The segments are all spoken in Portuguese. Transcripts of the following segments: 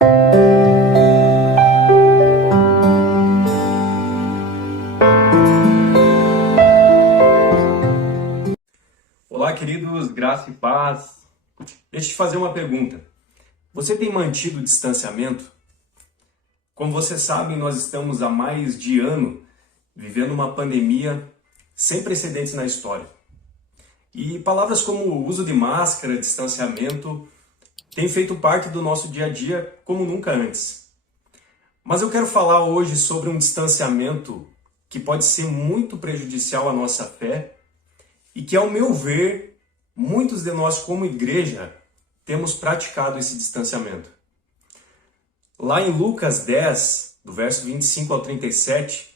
Olá, queridos, graça e paz. Deixa eu te fazer uma pergunta. Você tem mantido o distanciamento? Como você sabe, nós estamos há mais de ano vivendo uma pandemia sem precedentes na história. E palavras como o uso de máscara, distanciamento, têm feito parte do nosso dia a dia como nunca antes. Mas eu quero falar hoje sobre um distanciamento que pode ser muito prejudicial à nossa fé e que, ao meu ver, muitos de nós como igreja temos praticado esse distanciamento. Lá em Lucas 10, do verso 25 ao 37,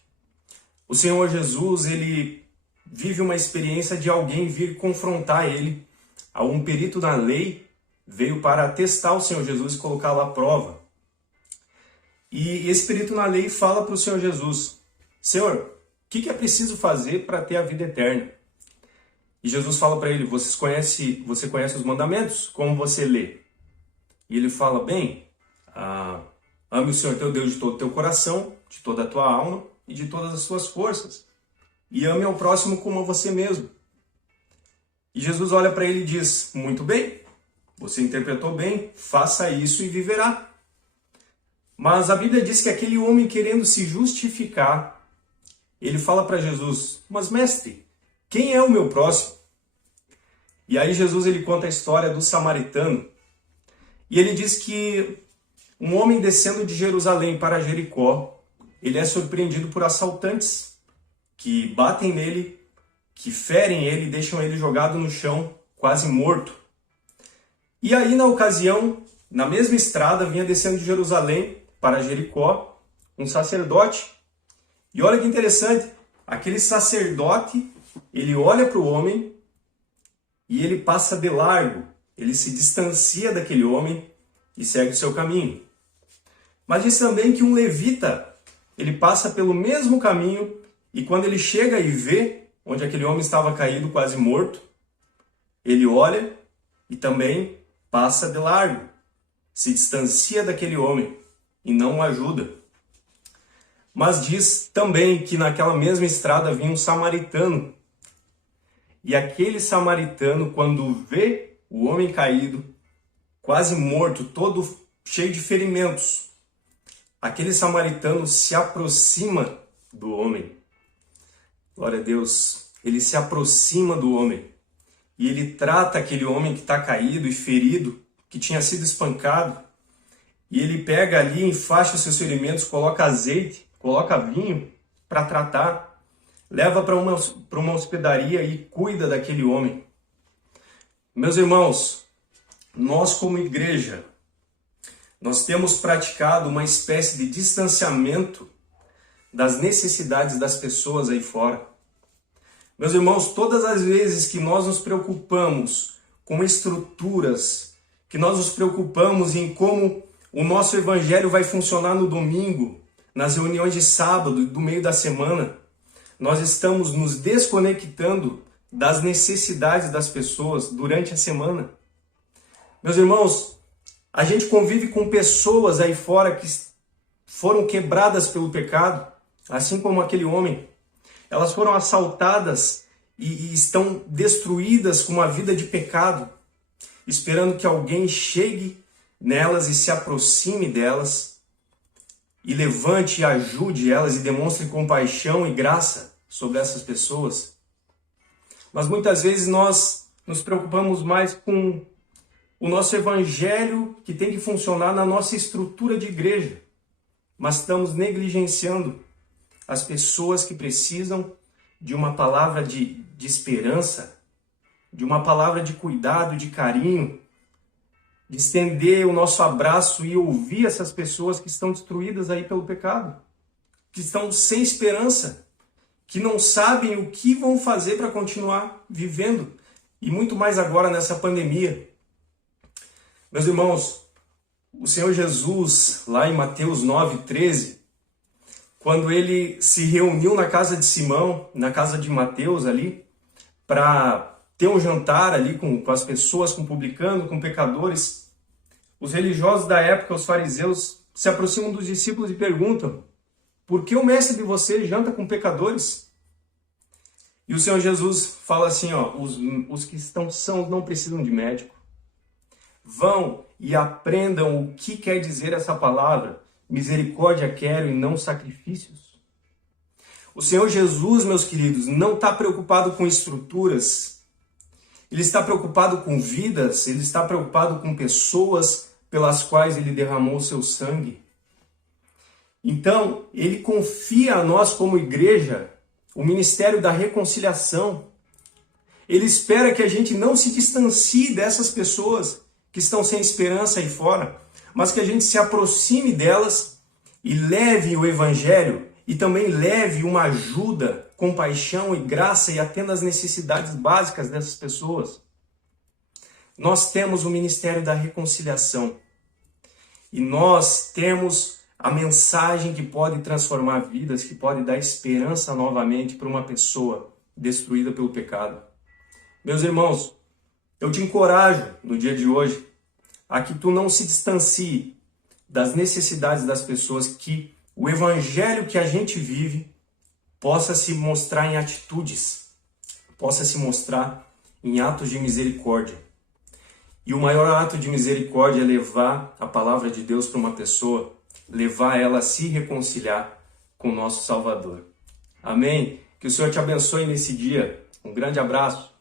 o Senhor Jesus, ele vive uma experiência de alguém vir confrontar ele. Um perito na lei veio para testar o Senhor Jesus e colocá-lo à prova. E esse perito na lei fala para o Senhor Jesus: Senhor, o que é preciso fazer para ter a vida eterna? E Jesus fala para ele: você conhece os mandamentos? Como você lê? E ele fala: bem, ame o Senhor teu Deus de todo o teu coração, de toda a tua alma e de todas as tuas forças. E ame ao próximo como a você mesmo. E Jesus olha para ele e diz: muito bem, você interpretou bem, faça isso e viverá. Mas a Bíblia diz que aquele homem, querendo se justificar, ele fala para Jesus: mas mestre, quem é o meu próximo? E aí Jesus ele conta a história do samaritano. E ele diz que um homem descendo de Jerusalém para Jericó, ele é surpreendido por assaltantes que batem nele, que ferem ele e deixam ele jogado no chão, quase morto. E aí, na ocasião, na mesma estrada, vinha descendo de Jerusalém para Jericó um sacerdote. E olha que interessante, aquele sacerdote, ele olha para o homem e ele passa de largo, ele se distancia daquele homem e segue o seu caminho. Mas diz também que um levita, ele passa pelo mesmo caminho e quando ele chega e vê onde aquele homem estava caído, quase morto, ele olha e também passa de largo, se distancia daquele homem e não o ajuda. Mas diz também que naquela mesma estrada vinha um samaritano. E aquele samaritano, quando vê o homem caído, quase morto, todo cheio de ferimentos, aquele samaritano se aproxima do homem. Glória a Deus. Ele se aproxima do homem. E ele trata aquele homem que está caído e ferido, que tinha sido espancado. E ele pega ali, enfaixa seus ferimentos, coloca azeite, coloca vinho para tratar. Leva para uma hospedaria e cuida daquele homem. Meus irmãos, nós como igreja, nós temos praticado uma espécie de distanciamento das necessidades das pessoas aí fora. Meus irmãos, todas as vezes que nós nos preocupamos com estruturas, que nós nos preocupamos em como o nosso evangelho vai funcionar no domingo, nas reuniões de sábado, do meio da semana, nós estamos nos desconectando das necessidades das pessoas durante a semana. Meus irmãos, a gente convive com pessoas aí fora que foram quebradas pelo pecado, assim como aquele homem. Elas foram assaltadas e estão destruídas com uma vida de pecado, esperando que alguém chegue nelas e se aproxime delas, e levante e ajude elas e demonstre compaixão e graça sobre essas pessoas. Mas muitas vezes nós nos preocupamos mais com o nosso evangelho, que tem que funcionar na nossa estrutura de igreja, mas estamos negligenciando as pessoas que precisam de uma palavra de esperança, de uma palavra de cuidado, de carinho, de estender o nosso abraço e ouvir essas pessoas que estão destruídas aí pelo pecado, que estão sem esperança, que não sabem o que vão fazer para continuar vivendo, e muito mais agora nessa pandemia. Meus irmãos, o Senhor Jesus, lá em Mateus 9:13, quando ele se reuniu na casa de Simão, na casa de Mateus ali, para ter um jantar ali com as pessoas, com publicanos, com pecadores, Os religiosos da época, os fariseus, se aproximam dos discípulos e perguntam: por que o mestre de vocês janta com pecadores? E o Senhor Jesus fala assim, ó, os que estão sãos não precisam de médico. Vão e aprendam o que quer dizer essa palavra. Misericórdia quero e não sacrifícios. O Senhor Jesus, meus queridos, não está preocupado com estruturas. Ele está preocupado com vidas, ele está preocupado com pessoas pelas quais ele derramou seu sangue. Então, ele confia a nós como igreja o ministério da reconciliação. Ele espera que a gente não se distancie dessas pessoas que estão sem esperança aí fora, mas que a gente se aproxime delas e leve o evangelho e também leve uma ajuda, compaixão e graça e atenda às necessidades básicas dessas pessoas. Nós temos o ministério da reconciliação e nós temos a mensagem que pode transformar vidas, que pode dar esperança novamente para uma pessoa destruída pelo pecado. Meus irmãos, eu te encorajo no dia de hoje a que tu não se distancie das necessidades das pessoas, que o evangelho que a gente vive possa se mostrar em atitudes, possa se mostrar em atos de misericórdia. E o maior ato de misericórdia é levar a palavra de Deus para uma pessoa, levar ela a se reconciliar com o nosso Salvador. Amém? Que o Senhor te abençoe nesse dia. Um grande abraço.